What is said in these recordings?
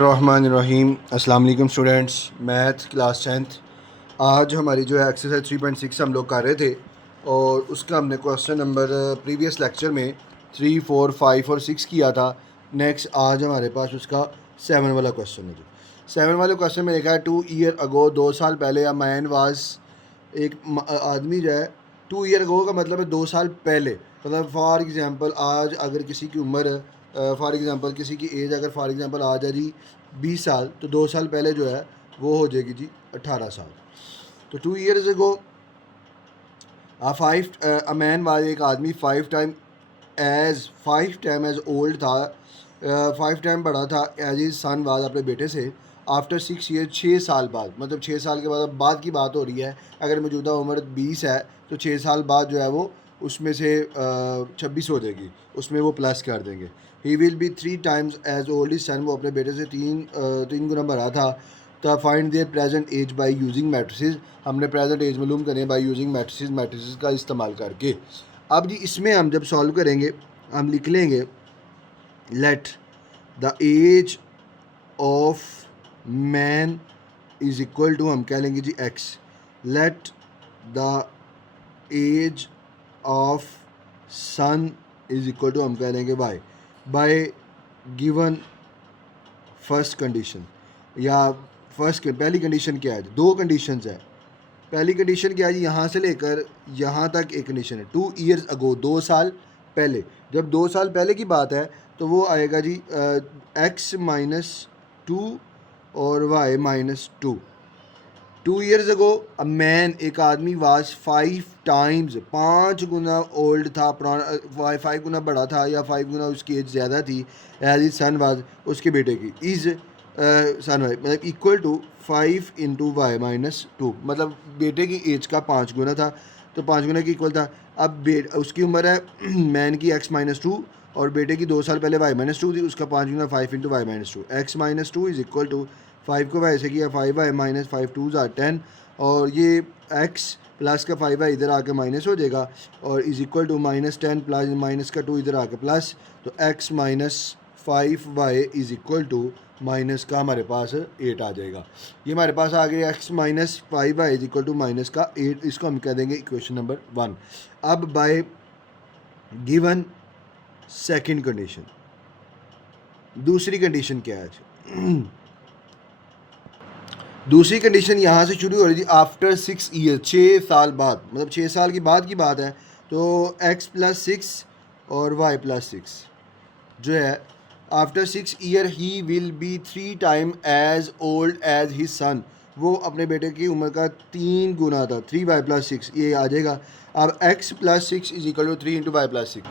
रहीम अस्सलाम वालेकुम students, math class 10th। आज हमारी जो है एक्सरसाइज 3.6 हम लोग कर रहे थे और उसका हमने क्वेश्चन नंबर प्रीवियस लेक्चर में 3, 4, 5 और 6 किया था। नेक्स्ट आज हमारे पास उसका 7 वाला क्वेश्चन है। जो 7 वाले क्वेश्चन में लिखा है 2 ईयर अगो, 2 साल पहले, अ मैन वाज, एक आदमी जो है 2 ईयर अगो का मतलब है 2 साल पहले। मतलब फॉर एग्ज़ाम्पल आज अगर किसी की उम्र फॉर एग्ज़ाम्पल किसी की एज अगर फॉर एग्ज़ाम्पल आज है जी 20 साल, तो 2 साल पहले जो है वो हो जाएगी जी 18 साल। तो 2 years ago a man was, एक आदमी 5 टाइम एज ओल्ड था, 5 टाइम बड़ा था एज इज सन वाज, अपने बेटे से। आफ्टर 6 ईयर, 6 साल बाद, मतलब 6 साल के बाद की बात हो रही है। अगर मौजूदा उम्र 20 है तो 6 साल बाद जो है वो उसमें से 26 हो जाएगी, उसमें वो प्लस कर देंगे। He will be 3 times as old is son, वो अपने बेटे से तीन गुना बड़ा था। तो find their present age by using matrices, हमने प्रेजेंट एज मालूम करें बाई यूजिंग मैट्रिसेस का इस्तेमाल करके। अब जी इसमें हम जब सॉल्व करेंगे हम लिख लेंगे let the age of man is equal to, हम कह लेंगे जी x. Let the age of son is equal to, हम कह लेंगे y. By given first condition, या पहली कंडीशन क्या है, दो कंडीशंस है। पहली कंडीशन क्या है जी, यहाँ से लेकर यहाँ तक एक कंडीशन है 2 ईयर्स अगो, 2 साल पहले। जब 2 साल पहले की बात है तो वो आएगा जी एक्स माइनस टू और y minus two. 2 years ago a man, एक आदमी वाज 5 टाइम्स, 5 गुना ओल्ड था, पुराना 5 गुना बड़ा था या 5 गुना उसकी एज ज़्यादा थी एज इज सन वाज, उसके बेटे की। इज़ सन वाई मतलब equal to 5 into y minus two, मतलब बेटे की एज का 5 गुना था तो 5 गुना की इक्वल था। अब उसकी उम्र है मैन की एक्स माइनस टू और बेटे की 2 साल पहले वाई माइनस टू थी, उसका 5 गुना 5 into y minus two. X minus two is equal to 5 को वाई से किया 5 वाई माइनस 5 टू ज़ार 10, और ये एक्स प्लस का 5 वाई इधर आके माइनस हो जाएगा और is equal to minus 10 plus minus का 2 इधर आके प्लस, तो x minus 5 y is equal to minus का हमारे पास 8 आ जाएगा। ये हमारे पास आ गया x minus 5 y is equal to minus का 8, इसको हम कह देंगे इक्वेशन नंबर 1। अब बाय गिवन सेकंड कंडीशन, दूसरी कंडीशन क्या है दूसरी कंडीशन यहाँ से शुरू हो रही थी आफ्टर 6 ईयर, 6 साल बाद, मतलब 6 साल की बाद की बात है। तो x प्लस 6 और y प्लस 6 जो है after 6 year he will be 3 time as old as his son, वो अपने बेटे की उम्र का 3 गुना था, 3 वाई प्लस 6 ये आ जाएगा। अब x plus 6 is equal to 3 into y plus 6,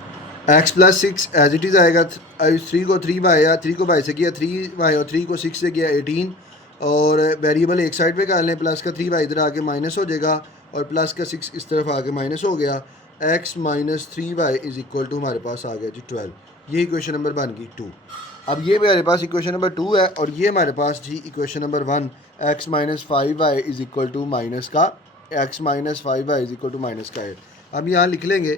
x plus 6 as it is आएगा। 3 को 3 वाई या 3 को वाई से किया 3 वाई और 3 को 6 से किया 18, और वेरिएबल एक साइड पे कर लें, प्लस का 3 वाई इधर आके माइनस हो जाएगा और प्लस का 6 इस तरफ आके माइनस हो गया। x minus 3 y is equal to हमारे पास आ गया जी 12। ये इक्वेशन नंबर बन गई 2। अब ये मेरे पास इक्वेशन नंबर 2 है और ये हमारे पास जी equation number 1, x minus 5 y is equal to minus का x minus 5 y is equal to minus का 8। अब यहाँ लिख लेंगे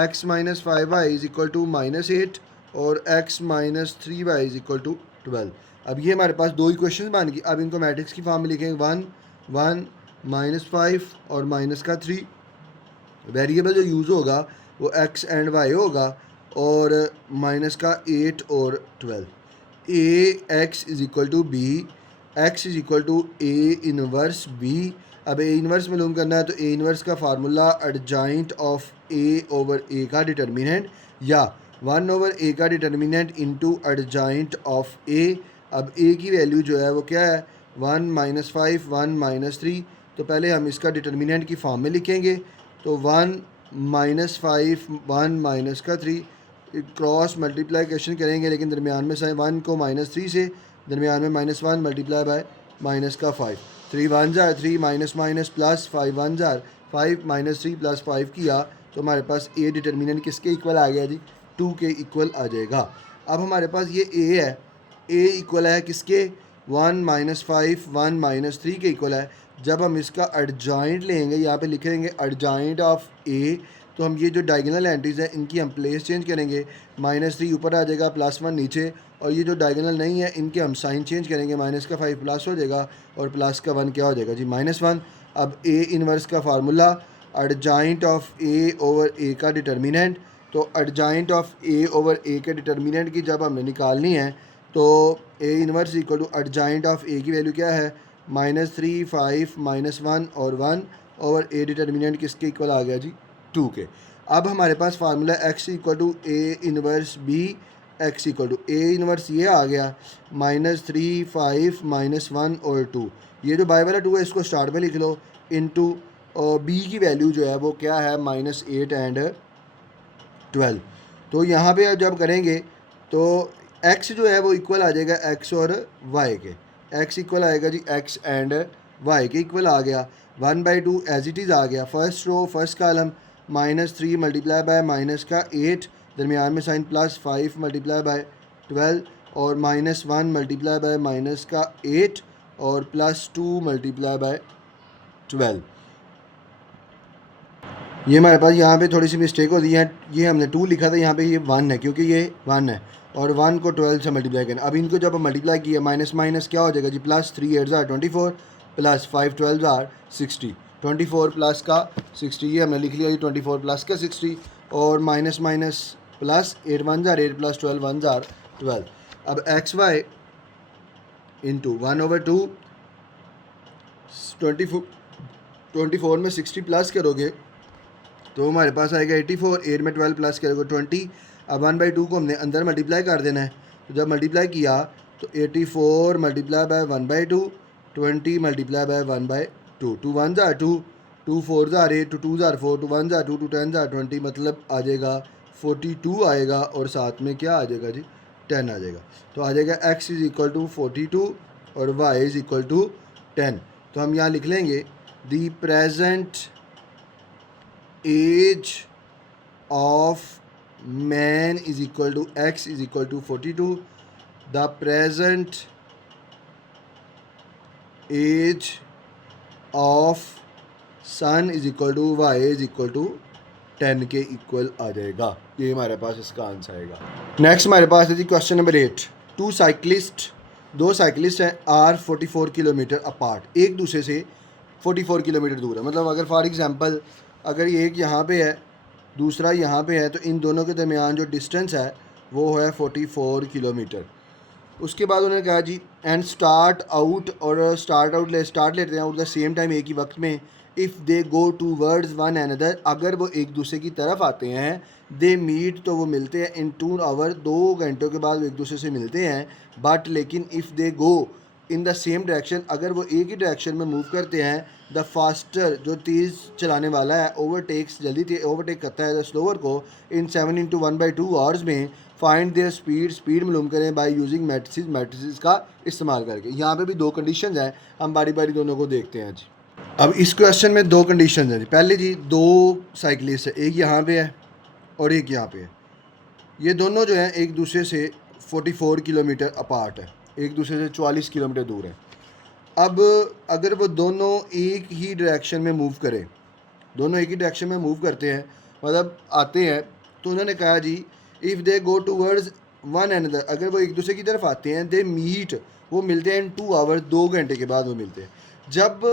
x minus 5 y is equal to minus 8 और x minus 3 y is equal to 12। अब ये हमारे पास दो इक्वेशन बन गई। अब इनको मैट्रिक्स की फॉर्म में लिखेंगे 1 1 माइनस 5 और माइनस का 3। वेरिएबल जो यूज़ होगा वो x एंड y होगा और माइनस का 8 और 12। A x is equal to B, x is equal to A inverse B. अब ए इनवर्स मालूम करना है तो ए इनवर्स का formula adjoint of A over A का डिटर्मिनेंट या 1 ओवर ए का determinant into adjoint of A. अब ए की वैल्यू जो है वो क्या है 1 माइनस 5 1 माइनस 3, तो पहले हम इसका डिटर्मिनेंट की फॉर्म में लिखेंगे। तो 1 माइनस 5 1 माइनस का 3, क्रॉस मल्टीप्लाइकेशन करेंगे लेकिन दरमियान में से 1 को माइनस 3 से, दरमियान में माइनस 1 मल्टीप्लाई बाय माइनस का 5, 3 1 jar 3 minus minus plus 5 1 jar 5 minus 3 plus 5 किया तो हमारे पास ए डिटर्मिनेंट किसके इक्वल आ गया जी 2 के इक्वल आ जाएगा। अब हमारे पास ये ए है, ए इक्वल है किसके 1 माइनस 5 1 माइनस 3 के इक्वल है। जब हम इसका एडजॉइंट लेंगे यहाँ पे लिखेंगे एडजॉइंट ऑफ ए, तो हम ये जो डायगोनल एंट्रीज़ हैं इनकी हम प्लेस चेंज करेंगे। -3 ऊपर आ जाएगा, +1 नीचे, और ये जो डायगोनल नहीं है इनके हम साइन चेंज करेंगे। -5 प्लस हो जाएगा और प्लस का 1 क्या हो जाएगा जी, -1। अब ए इनवर्स का formula, adjoint of A over A का डिटर्मिनेंट। तो adjoint of A over A के डिटर्मिनेंट की जब हमने निकालनी है तो ए inverse equal to adjoint of A की वैल्यू क्या है, -3, 5, -1 और 1 ओवर ए डिटर्मिनेंट किसके इक्वल आ गया जी, 2 के। अब हमारे पास formula x equal to A inverse B, x equal to A inverse ये आ गया -3, 5, -1 और 2। ये जो बाय वाला 2 है इसको स्टार्ट में लिख लो, इनटू बी की वैल्यू जो है वो क्या है, -8 एंड 12। तो यहाँ पे जब करेंगे तो x जो है वो इक्वल आ जाएगा x और y के। x इक्वल आएगा जी x एंड y के इक्वल आ गया। 1/2 एज इट इज़ आ गया। First row first column -3 multiply by minus का 8, दरमियान में साइन +5 मल्टीप्लाई बाय 12 और -1 मल्टीप्लाई बाय माइनस का 8 और +2 मल्टीप्लाई बाय 12। ये हमारे पास यहाँ पे थोड़ी सी मिस्टेक होती है, ये हमने 2 लिखा था, यहाँ पे ये 1 है क्योंकि ये 1 है और 1 को 12 से मल्टीप्लाई करना। अब इनको जब हम मल्टीप्लाई किया माइनस माइनस क्या हो जाएगा जी, +3 8 24 +5 12 60, 24 प्लस का 60, ये हमने लिख लिया जी 24 प्लस का 60 और माइनस माइनस प्लस 8 1 8 प्लस 12 1 12। अब XY इंटू 1/2 24 में 60 प्लस करोगे तो हमारे पास आएगा 84, 8 में 12 प्लस करोगे 20। अब 1/2 को हमने अंदर मल्टीप्लाई कर देना है, तो जब मल्टीप्लाई किया तो 84 मल्टीप्लाई बाय 1/2, 20 मल्टीप्लाई बाय 1/2, 2 1 2, 2 4 8, 2 2 4, 2 1 2, 2 10 20, मतलब आ जाएगा 42 आएगा और साथ में क्या आ जाएगा जी, 10 आ जाएगा। तो आ जाएगा x इज़ इक्वल टू 42 और y इज़ इक्वल टू 10। तो हम यहाँ लिख लेंगे the present age of man is equal to x is equal to 42, the present age of son is equal to y is equal to 10 के equal आ जाएगा। ये हमारे पास इसका आंसर आएगा। नेक्स्ट हमारे पास है जी क्वेश्चन नंबर 8। दो साइकिलिस्ट हैं आर 44 किलोमीटर अपार्ट, एक दूसरे से 44 किलोमीटर दूर है। मतलब अगर फॉर एग्जांपल अगर ये एक यहाँ पे है दूसरा यहाँ पे है तो इन दोनों के दरमियान जो डिस्टेंस है वो है 44 किलोमीटर। उसके बाद उन्होंने कहा जी एंड स्टार्ट लेते हैं एट द सेम टाइम, एक ही वक्त में, if they go towards one another, अगर वो एक दूसरे की तरफ आते हैं, दे मीट तो वो मिलते हैं, इन 2 आवर 2 घंटों के बाद वो एक दूसरे से मिलते हैं, बट लेकिन if they go in the same direction, अगर वो एक ही डायरेक्शन में मूव करते हैं, द फास्टर जो तेज़ चलाने वाला है जल्दी ओवरटेक करता है द स्लोअर को इन 7 × 1/2 आवर्स में, फाइंड देयर स्पीड मालूम करें बाय यूजिंग मैट्रिसेस का इस्तेमाल करके। यहाँ पे भी 2 कंडीशन हैं, हम बारी बारी दोनों को देखते हैं जी। अब इस क्वेश्चन में 2 कंडीशन हैं जी। पहले जी 2 साइकिलिस्ट है, एक यहाँ पे है और एक यहाँ पे है। ये दोनों जो हैं एक दूसरे से 44 किलोमीटर अपार्ट है, एक दूसरे से 44 किलोमीटर दूर है। अब अगर वो दोनों एक ही डायरेक्शन में मूव करें, दोनों एक ही डायरेक्शन में मूव करते हैं, मतलब आते हैं, तो उन्होंने कहा जी if they go towards one another, अगर वो एक दूसरे की तरफ आते हैं, दे मीट वो मिलते हैं इन 2 आवर 2 घंटे के बाद वो मिलते हैं। जब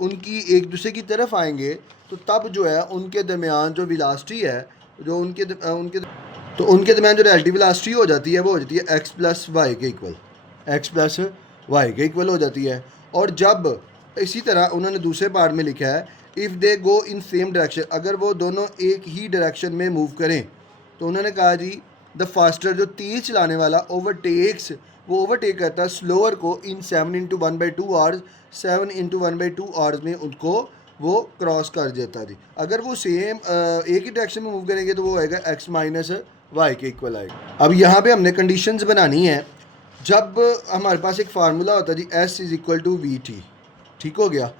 उनकी एक दूसरे की तरफ आएंगे तो तब जो है उनके दरमियान जो वेलोसिटी है, जो उनके दरमियान जो रिलेटिव वेलोसिटी हो जाती है वो हो जाती है x प्लस वाई के इक्वल हो जाती है। और जब इसी तरह उन्होंने दूसरे पार्ट में लिखा है if they go in same direction, अगर वो दोनों एक ही डायरेक्शन में मूव करें, तो उन्होंने कहा जी द फास्टर जो तेज़ चलाने वाला ओवरटेक करता है स्लोअर को इन 7 × 1/2 आवर्स, 7 × 1/2 आवर्स में उनको वो क्रॉस कर देता है जी। अगर वो सेम एक ही डायरेक्शन में मूव करेंगे तो वो आएगा x माइनस वाई के इक्वल आएगा। अब यहाँ पे हमने कंडीशंस बनानी है। जब हमारे पास एक फार्मूला होता है जी s is equal to we t, ठीक हो गया।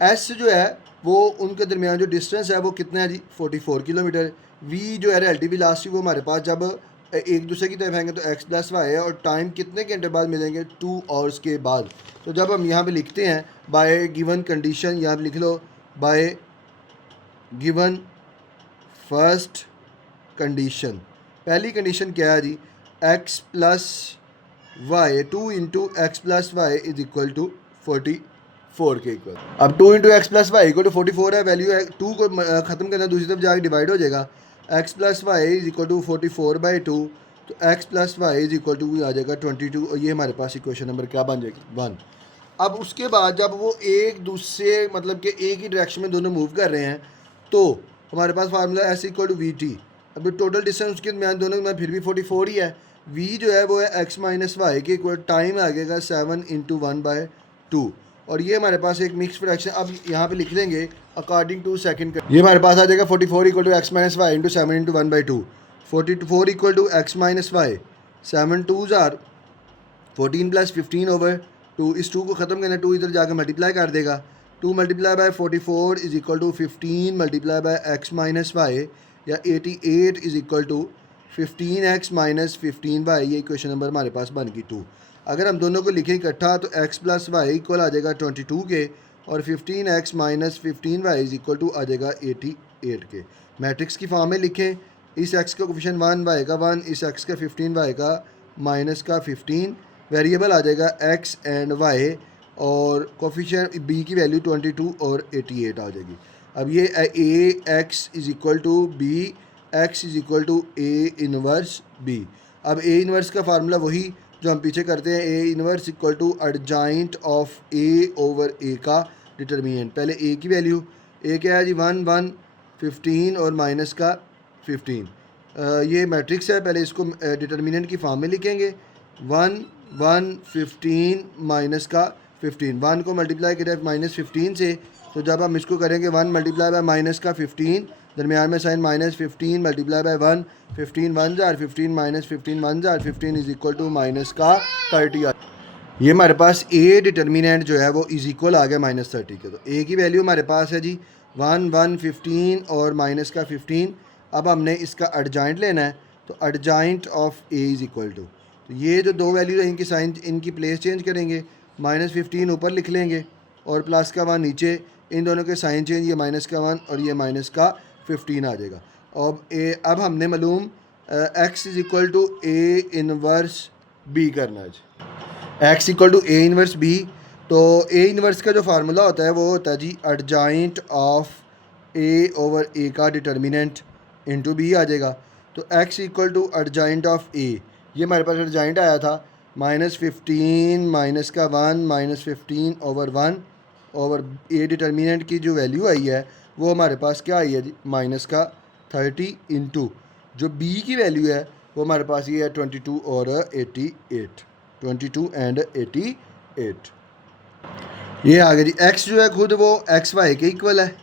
s जो है वो उनके दरमियान जो डिस्टेंस है वो कितना है जी 44 किलोमीटर। v जो है रिलेटिव वेलोसिटी वो हमारे पास जब एक दूसरे की तरफ आएंगे तो x प्लस वाई है, और टाइम कितने घंटे बाद मिलेंगे 2 आवर्स के बाद। तो जब हम यहाँ पे लिखते हैं बाय गिवन कंडीशन, यहाँ पे लिख लो बाय गिवन फर्स्ट कंडीशन, पहली कंडीशन क्या है जी, x plus y, 2 into x plus y is equal to 44 के इक्वल। अब 2 into x plus y equal to 44 है, वैल्यू है 2 को ख़त्म करना दूसरी तरफ जाकर डिवाइड हो जाएगा, x plus y is equal to 44/2, तो x plus y is equal to आ जाएगा 22, और ये हमारे पास इक्वेशन नंबर क्या बन जाएगी 1। अब उसके बाद जब वो एक दूसरे मतलब कि एक ही डायरेक्शन में दोनों मूव कर रहे हैं तो हमारे पास formula S equal to we T. अब टोटल डिस्टेंस उसके दरमियान दोनों में फिर भी 44 ही है, v जो है वो है x माइनस वाई के इक्वल, टाइम आएगा 7 इंटू 1/2, और ये हमारे पास एक मिक्स फ्रैक्शन अब यहाँ पे लिख लेंगे अकॉर्डिंग टू सेकंड। ये हमारे पास आ जाएगा 44 equal to x minus y into 7 into 1/2, 44 equal to x minus y, 7 2s are 14 plus 15/2, इस 2 को ख़त्म करना, 2 इधर जाकर मल्टीप्लाई कर देगा, 2 multiply by 44 is equal to 15 multiply by x minus y, या 88 is equal to 15x minus 15y, ये इक्वेशन नंबर हमारे पास बन गई 2। अगर हम दोनों को लिखें इकट्ठा तो x प्लस वाई इक्वल आ जाएगा 22 के, और 15x minus 15y is equal to आ जाएगा 88 के। मैट्रिक्स की फॉर्म में लिखें, इस x का कोफिशिएंट 1, y का 1, इस x का 15, y का माइनस का 15, वेरिएबल आ जाएगा x एंड y, और कोफिशिएंट b की वैल्यू 22 और 88 आ जाएगी। अब ये a x is equal to b, x is equal to A inverse b। अब ए इनवर्स का फार्मूला वही जो हम पीछे करते हैं, A inverse equal to adjoint of A over A का डिटर्मिनेंट। पहले ए की वैल्यू, ए क्या है जी 1 1 15 और माइनस का 15, ये मैट्रिक्स है, पहले इसको डिटर्मिनेंट की फॉर्म में लिखेंगे, 1 1 15 माइनस का 15, 1 को मल्टीप्लाई करें -15 से, तो जब हम इसको करेंगे 1 मल्टीप्लाई बाय माइनस का 15, दरमियान में साइन -15 मल्टीप्लाई बाय 1, 15 1 जार 15 माइनस 15 1 जार 15 इज इक्वल टू माइनस का 30। ये हमारे पास ए डिटर्मिनेंट जो है वो इज इक्वल आ गया -30 के, तो ए की वैल्यू हमारे पास है जी 1 1 15 और माइनस का 15। अब हमने इसका एडजॉइंट लेना है, तो adjoint of a is equal to, तो ये जो दो वैल्यू है इनकी साइन इनकी प्लेस चेंज करेंगे, -15 ऊपर लिख लेंगे और प्लस का 1 नीचे, इन दोनों के साइन चेंज, ये माइनस का 1 और ये माइनस का 15 आ जाएगा। अब हमने मालूम x is equal to A inverse b करना है, x equal to A inverse b. तो ए इनवर्स का जो फार्मूला होता है वो होता है जी adjoint of A over A का डिटर्मिनेंट इंटू बी आ जाएगा, तो x equal to adjoint of A, ये हमारे पास एडजॉइंट आया था -15 माइनस का 1 -15 ओवर 1, ओवर ए डिटर्मिनेंट की जो वैल्यू आई है वो हमारे पास क्या आई है जी माइनस का 30 इंटू जो बी की वैल्यू है वो हमारे पास ये है 22 और 88, 22 एंड 88। ये आ गया जी। एक्स जो है खुद वो एक्स वाई के इक्वल है,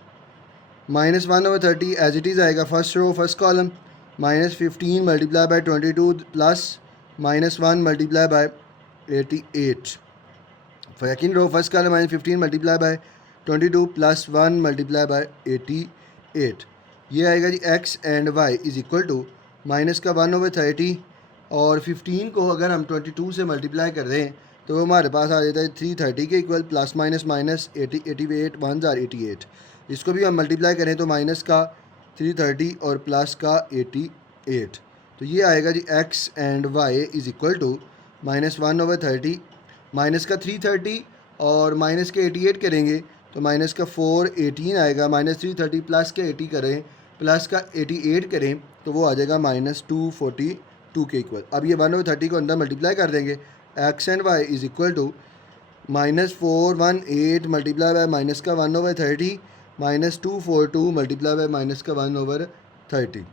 -1/30 एज इट इज़ आएगा, first row first column, -15 multiply by 22 प्लस -1 multiply by 88, second row first column -15 multiply by 22 प्लस 1 मल्टीप्लाई बाय 88, ये आएगा जी x and y is equal to minus का 1/30, और 15 को अगर हम 22 से मल्टीप्लाई कर दें तो वो हमारे पास आ जाता है 330 के इक्वल, प्लस माइनस माइनस 88 1 88, इसको भी हम मल्टीप्लाई करें तो माइनस का 330 और प्लस का 88, तो ये आएगा जी x and y is equal to -1/30 minus का 330 और माइनस के 88 करेंगे तो माइनस का 418 आएगा, -330 प्लस के 80 करें प्लस का 88 करें तो वो आ जाएगा -242 के इक्वल। अब ये 1/30 को अंदर मल्टीप्लाई कर देंगे, x and y is equal to -418 multiply by minus का 1/30 -242 मल्टीप्लाई बाय माइनस का 1/30,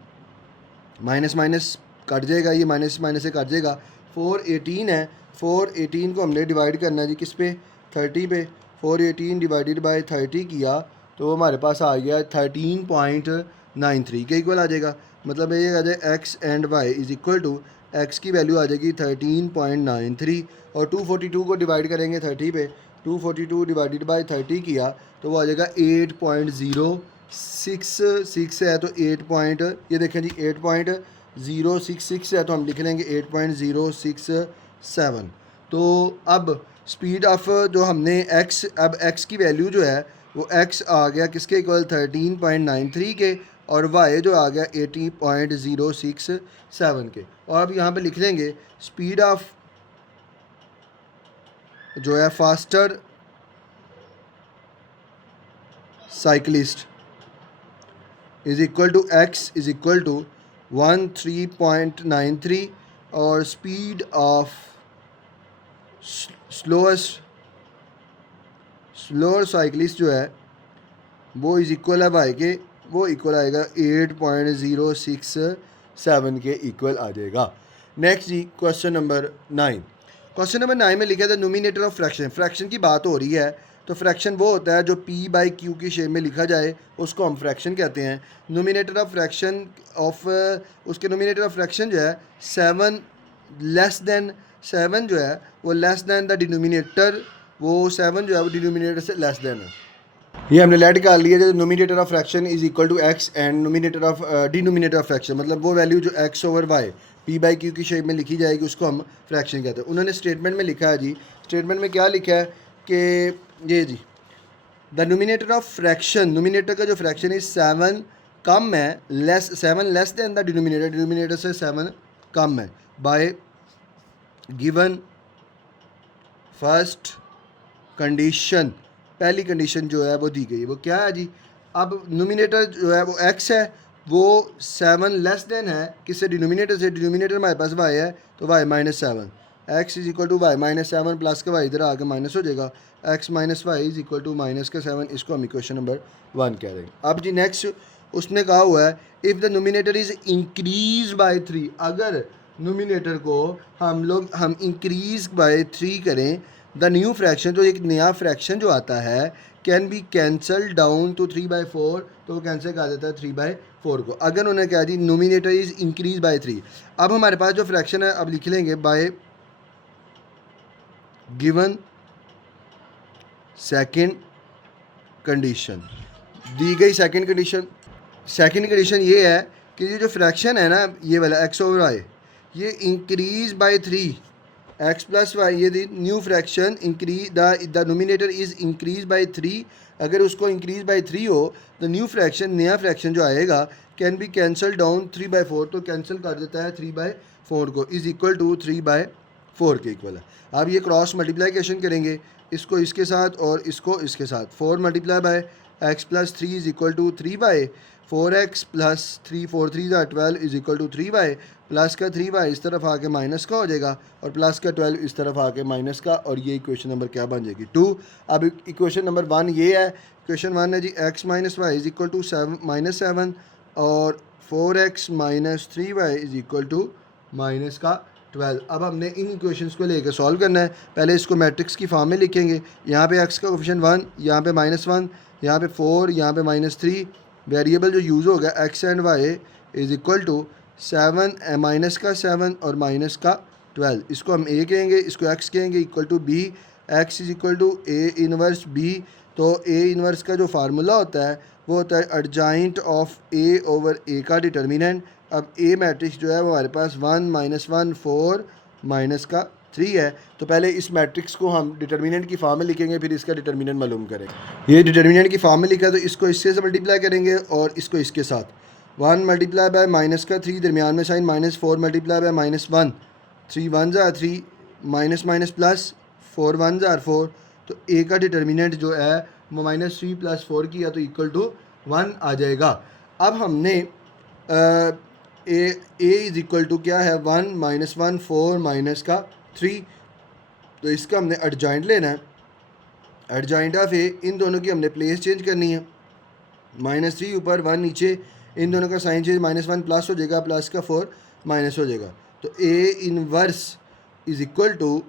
माइनस माइनस कट जाएगा, ये माइनस माइनस से कट जाएगा, 418 है, 418 को हमने डिवाइड करना है जी किस पे 30 पे, 418 डिवाइडेड बाय 30 किया तो वो हमारे पास आ गया 13.93 के इक्वल आ जाएगा। मतलब ये आ जाए x and y is equal to, x की वैल्यू आ जाएगी 13.93 और 242 को डिवाइड करेंगे 30 पे, 242 डिवाइडेड बाय 30 किया तो वो आ जाएगा 8.066 है, तो 8 ये देखें जी 8.066 है तो हम लिख लेंगे 8.067। तो अब स्पीड ऑफ जो हमने एक्स, अब एक्स की वैल्यू जो है वो एक्स आ गया किसके इक्वल 13.93 के, और वाई जो आ गया 80.067 के। और अब यहाँ पे लिख लेंगे स्पीड ऑफ जो है faster cyclist is equal to x is equal to 13.93 और स्पीड ऑफ स्लोअर साइकिलिस्ट जो है वो इज़ इक्वल है वाई के, वो इक्वल आएगा 8.067 के इक्वल आ जाएगा। नेक्स्ट जी क्वेश्चन नंबर 9। क्वेश्चन नंबर 9 में लिखा था नोमिनेटर ऑफ फ्रैक्शन। फ्रैक्शन की बात हो रही है तो फ्रैक्शन वो होता है जो p बाई क्यू की शेप में लिखा जाए, उसको हम फ्रैक्शन कहते हैं। नोमिनेटर ऑफ फ्रैक्शन ऑफ उसके नोमिनेटर ऑफ फ्रैक्शन जो है 7 लेस देन 7 जो है वो लेस देन द डिनोमिनेटर, वो 7 जो है वो डिनोमिनेटर से लेस देन है। ये हमने लेट कर लिया जैसे numerator of fraction is equal to x and numerator of denominator of fraction, मतलब वो वैल्यू जो x over y p by q की शेप में लिखी जाएगी उसको हम फ्रैक्शन कहते हैं। उन्होंने स्टेटमेंट में लिखा है जी, स्टेटमेंट में क्या लिखा है कि ये जी the nominator of fraction, numerator का जो फ्रैक्शन इज 7 कम है, less 7 less than the denominator, denominator से 7 कम है बाय गिवन फर्स्ट कंडीशन। पहली कंडीशन जो है वो दी गई, वो क्या है जी, अब नोमिनेटर जो है वो x है, वो 7 लेस देन है किससे, डिनोमिनेटर से। डिनोमिनेटर हमारे पास y है तो y minus 7, x is equal to y minus 7 plus का y इधर आके माइनस हो जाएगा, x minus y is equal to minus का 7। इसको हम इक्वेशन नंबर 1 कह रहे हैं। अब जी नेक्स्ट उसने कहा हुआ है if the numerator is increase by 3, अगर नोमिनेटर को हम इंक्रीज बाय 3 करें, द न्यू फ्रैक्शन जो एक नया फ्रैक्शन जो आता है can be cancel down to 3/4, तो वो कैंसिल कर देता है 3/4 को। अगर उन्होंने कहा जी नोमिनेटर इज़ इंक्रीज बाय 3, अब हमारे पास जो फ्रैक्शन है अब लिख लेंगे बाय गिवन सेकंड कंडीशन। दी गई सेकंड कंडीशन ये है कि ये जो फ्रैक्शन है ना ये वाला एक्स ओवर वाई, ये increase by 3 x plus y, ये the new fraction increase the numerator is increase by 3। अगर उसको इंक्रीज बाय 3 हो तो न्यू फ्रैक्शन नया फ्रैक्शन जो आएगा कैन बी कैंसल डाउन 3/4, तो कैंसिल कर देता है 3/4 को, इज़ इक्वल टू 3/4 के इक्वल है। अब ये क्रॉस मल्टीप्लाइकेशन करेंगे, इसको इसके साथ और इसको इसके साथ, 4 multiply by x plus 3 is equal to 3/4x plus 3 4 3 12 is equal to 3y, plus का 3y इस तरफ आके माइनस का हो जाएगा और प्लस का 12 इस तरफ आके माइनस का, और ये इक्वेशन नंबर क्या बन जाएगी 2। अब इक्वेशन नंबर 1 ये है, इक्वेशन 1 है जी x minus y is equal to -7 और 4x minus 3y is equal to minus का 12। अब हमने इन इक्वेशंस को लेकर सॉल्व करना है। पहले इसको मैट्रिक्स की फॉर्म में लिखेंगे, यहाँ पे x का कोफिशिएंट 1, यहाँ पे -1, यहाँ पे 4, यहाँ पे -3, वेरिएबल जो यूज़ हो गया x and y is equal to 7 minus का 7 और माइनस का 12, इसको हम a कहेंगे, इसको x कहेंगे, equal to b, x is equal to a inverse b। तो a इनवर्स का जो फार्मूला होता है वो होता है adjoint of a over a का डिटर्मिनेंट। अब a मैट्रिक्स जो है वो हमारे पास 1 -1 4 माइनस का 3 है, तो पहले इस मैट्रिक्स को हम डिटर्मिनेंट की फॉर्म में लिखेंगे, फिर इसका डिटर्मिनेंट मालूम करेंगे। ये डिटर्मिनेंट की फॉर्म में लिखा है तो इसको इससे मल्टीप्लाई करेंगे और इसको इसके साथ, 1 मल्टीप्लाई बाय माइनस का 3, दरमियान में साइन -4 मल्टीप्लाई बाय -1, 3 1 ज़ा 3 माइनस माइनस प्लस 4 1 ज़ा 4, तो a का डिटर्मिनेंट जो है वो -3 + 4 किया तो इक्वल टू 1 आ जाएगा। अब हमने a इज़ इक्वल टू क्या है 1 -1 4 माइनस का 3, तो इसका हमने एडजॉइंट लेना है, एडजॉइंट ऑफ ए, इन दोनों की हमने प्लेस चेंज करनी है, -3 ऊपर 1 नीचे, इन दोनों का साइन चेंज -1 प्लस हो जाएगा, प्लस का 4 माइनस हो जाएगा, तो ए inverse is equal to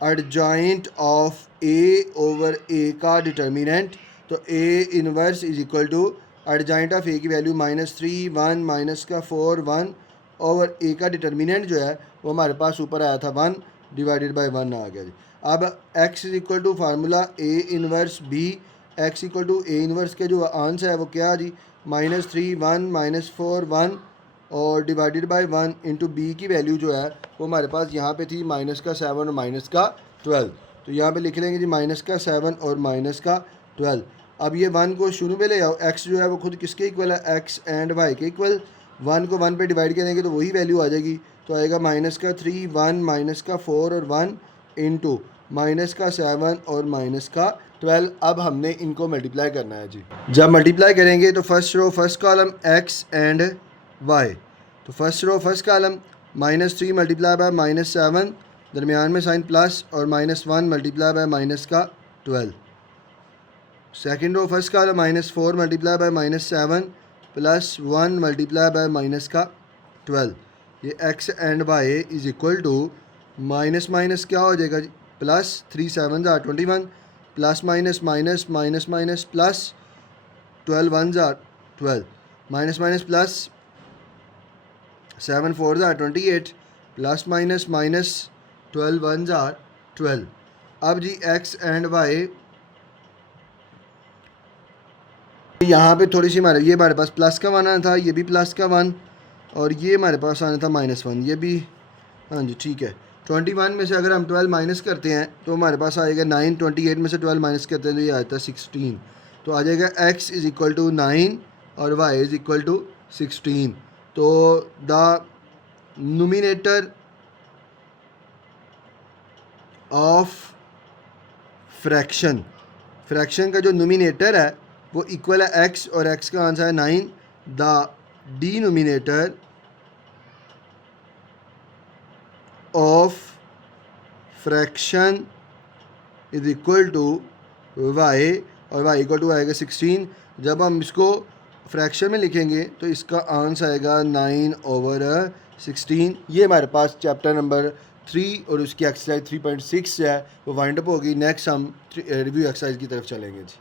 adjoint of A over A का डिटर्मिनेंट। तो ए inverse is equal to adjoint of A की वैल्यू -3 1 माइनस का 4 1 ओवर ए का डिटर्मिनेंट जो है वो हमारे पास ऊपर आया था 1 डिवाइडेड बाय 1 आ गया जी। अब x is equal to formula a inverse b, x equal to a inverse के जो आंसर है वो क्या जी -3 1 -4 1 और डिवाइडेड बाय 1 इंटू बी की वैल्यू जो है वो हमारे पास यहाँ पे थी -7 और -12, तो यहाँ पे लिख लेंगे जी -7 और -12। अब ये 1 को शुरू में ले आओ, x जो है वो खुद किसके इक्वल है, x एंड y के इक्वल। 1 को 1 पे डिवाइड करेंगे तो वही वैल्यू आ जाएगी, तो आएगा -3, 1 -4 और 1 इंटू -7 और -12। अब हमने इनको मल्टीप्लाई करना है जी। जब मल्टीप्लाई करेंगे तो first row first column x and y, तो first row first column -3 multiply by -7, दरमियान में साइन प्लस, और -1 multiply by -12। Second row first column -4 multiply by -7 plus 1 multiply by -12। ये x and y is equal to minus minus क्या हो जाएगा जी, plus 3 7 ज़ा 21, plus minus minus minus minus plus 12 1 ज़ा 12, माइनस माइनस प्लस 7 4 ज़ा 28, plus minus minus 12 1 ज़ा 12। अब जी x एंड y यहाँ पे थोड़ी सी ये हमारे पास प्लस का 1 आना था, ये भी प्लस का 1, और ये हमारे पास आना था -1, ये भी, हाँ जी ठीक है। 21 में से अगर हम 12 माइनस करते हैं तो हमारे पास आएगा 9, 28 में से 12 माइनस करते हैं तो ये आता है 16, तो आ जाएगा x इज़ इक्वल टू 9 और y इज़ इक्वल टू 16। तो the nominator of fraction, fraction का जो नोमिनेटर है वो इक्वल है x, और x का आंसर है 9। The denominator of fraction is equal to y, और y इक्वल टू आएगा 16। जब हम इसको फ्रैक्शन में लिखेंगे तो इसका आंसर आएगा 9/16। ये हमारे पास चैप्टर नंबर 3 और उसकी एक्सरसाइज 3.6 है वो वाइंड अप होगी। नेक्स्ट हम रिव्यू एक्सरसाइज की तरफ चलेंगे जी।